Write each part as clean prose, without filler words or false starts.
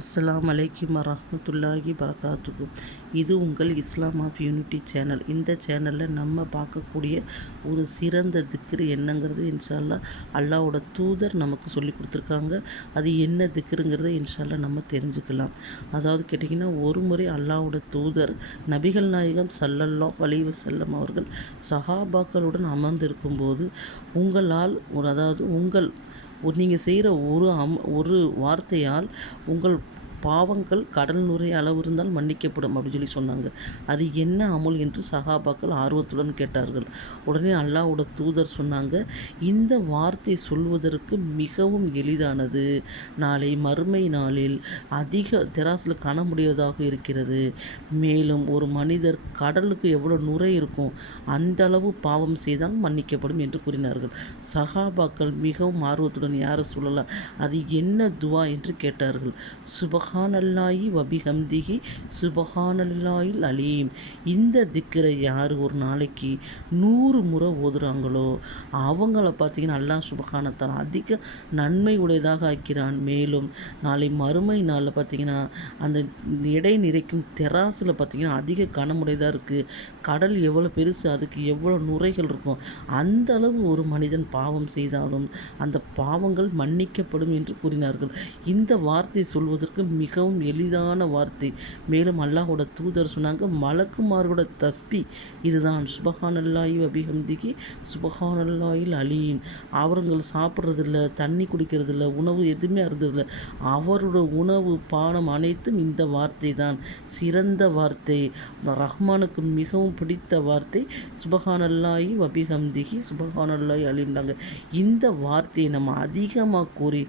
அஸ்ஸலாமு அலைக்கும் வரஹ்மத்துல்லாஹி பரகாத்துக்கும். இது உங்கள் இஸ்லாம் ஆஃப் யூனிட்டி சேனல். இந்த சேனலில் நம்ம பார்க்கக்கூடிய ஒரு சிறந்த திக்ரு என்னங்கிறது இன்ஷா அல்லாஹ் அல்லாஹ்வோட தூதர் நமக்கு சொல்லி கொடுத்துருக்காங்க. அது என்ன திக்ருங்கிறத இன்ஷா அல்லாஹ் நம்ம தெரிஞ்சுக்கலாம். அதாவது கேட்டிங்கன்னா, ஒரு முறை அல்லாஹ்வோட தூதர் நபிகள் நாயகம் ஸல்லல்லாஹு அலைஹி வஸல்லம் அவர்கள் சஹாபாக்களுடன் அமர்ந்திருக்கும்போது, நீங்கள் செய்கிற ஒரு வார்த்தையால் உங்கள் பாவங்கள் கடல் நுரை அளவு இருந்தால் மன்னிக்கப்படும் அப்படின்னு சொல்லி சொன்னாங்க. அது என்ன அமுல் என்று சஹாபாக்கள் ஆர்வத்துடன் கேட்டார்கள். உடனே அல்லாஹ்வோட தூதர் சொன்னாங்க, இந்த வார்த்தை சொல்வதற்கு மிகவும் எளிதானது. நாளை மறுமை நாளில் அதிக தெராசில் காண முடியாததாக இருக்கிறது. மேலும் ஒரு மனிதர் கடலுக்கு எவ்வளோ நுரை இருக்கும் அந்த அளவு பாவம் செய்தால் மன்னிக்கப்படும் என்று கூறினார்கள். சஹாபாக்கள் மிகவும் ஆர்வத்துடன், யார சொல்லலாம், அது என்ன துவா என்று கேட்டார்கள். சுபஹானல்லாஹி வபிஹம்திஹி சுபஹானல்லாஹில் அலீம். இந்த திக்ரை யார் ஒரு நாளைக்கு 100 முறை ஓதுறாங்களோ அவங்கள பார்த்தீங்கன்னா அல்லாஹ் சுபஹானத்தால் அதிக நன்மை உடையதாக ஆக்கிறான். மேலும் நாளை மறுமை நாளில் பார்த்தீங்கன்னா அந்த எடை நிறைக்கும் தெராசில் பார்த்தீங்கன்னா அதிக கனமுடையதாக இருக்குது. கடல் எவ்வளோ பெருசு, அதுக்கு எவ்வளோ நுரைகள் இருக்கும், அந்த அளவு ஒரு மனிதன் பாவம் செய்தாலும் அந்த பாவங்கள் மன்னிக்கப்படும் என்று கூறினார்கள். இந்த வார்த்தை சொல்வதற்கு மிகவும் எளிதான வார்த்தை. மேலும் அல்லாஹ்வோட தூதர் சொன்னாங்க, மலக்குமாரோட தஸ்பி இதுதான், சுபஹானல்லாஹி வபிஹம்திஹி சுபஹானல்லாஹில் அலீம். அவர்கள் சாப்பிட்றதில்ல, தண்ணி குடிக்கிறதில்ல, உணவு எதுவுமே அருந்ததில்லை. அவரோட உணவு பானம் அனைத்தும் இந்த வார்த்தை தான். சிறந்த வார்த்தை, ரஹ்மானுக்கு மிகவும் பிடித்த வார்த்தை சுபஹானல்லாஹி வபிஹம்திஹி சுபஹானல்லாஹி அலீம்தாங்க. இந்த வார்த்தையை நம்ம அதிகமாக கூறி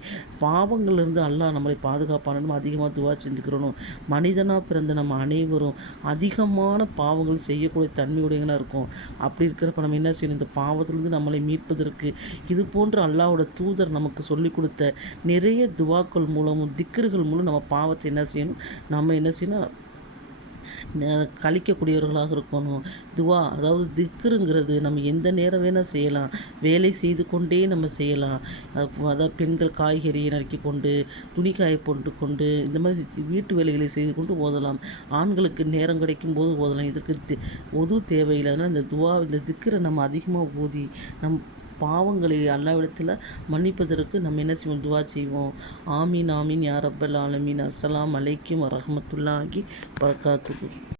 பாவங்களிலிருந்து அல்லாஹ் நம்மளை பாதுகாப்பானதும் அதிகமாக துவா செஞ்சுக்கிறணும். மனிதனாக பிறந்த நம்ம அனைவரும் அதிகமான பாவங்கள் செய்யக்கூடிய தன்மையுடையவங்களாக இருக்கும். அப்படி இருக்கிறப்ப நம்ம என்ன செய்யணும், இந்த பாவத்திலிருந்து நம்மளை மீட்பதற்கு இது போன்ற அல்லாஹ்வோட தூதர் நமக்கு சொல்லிக் கொடுத்த நிறைய துவாக்கள் மூலமும் திக்ருகள் மூலம் நம்ம பாவத்தை என்ன செய்யணும், கழிக்கக்கூடியவர்களாக இருக்கணும். துவா, அதாவது திக்ருங்கிறது நம்ம எந்த நேரம் வேணால் செய்யலாம். வேலை செய்து கொண்டே நம்ம செய்யலாம். அதாவது பெண்கள் காய்கறியை நறுக்கி கொண்டு, துணி காய போட்டு கொண்டு, இந்த மாதிரி வீட்டு வேலைகளை செய்து கொண்டு ஓதலாம். ஆண்களுக்கு நேரம் கிடைக்கும் போது ஓதலாம். இதுக்கு தேவையில்லை. அதனால் இந்த திக்ரை நம்ம அதிகமாக ஓதி நம் பாவங்களை அல்லாஹ்விடத்தில் மன்னிப்பதற்கு நம்ம என்ன செய்வோம், துவா செய்வோம். ஆமீன் ஆமீன் யா ரப்பல் ஆலமீன். அஸ்ஸலாமு அலைக்கும் வரஹ்மத்துல்லாஹி பரகாத்துஹு.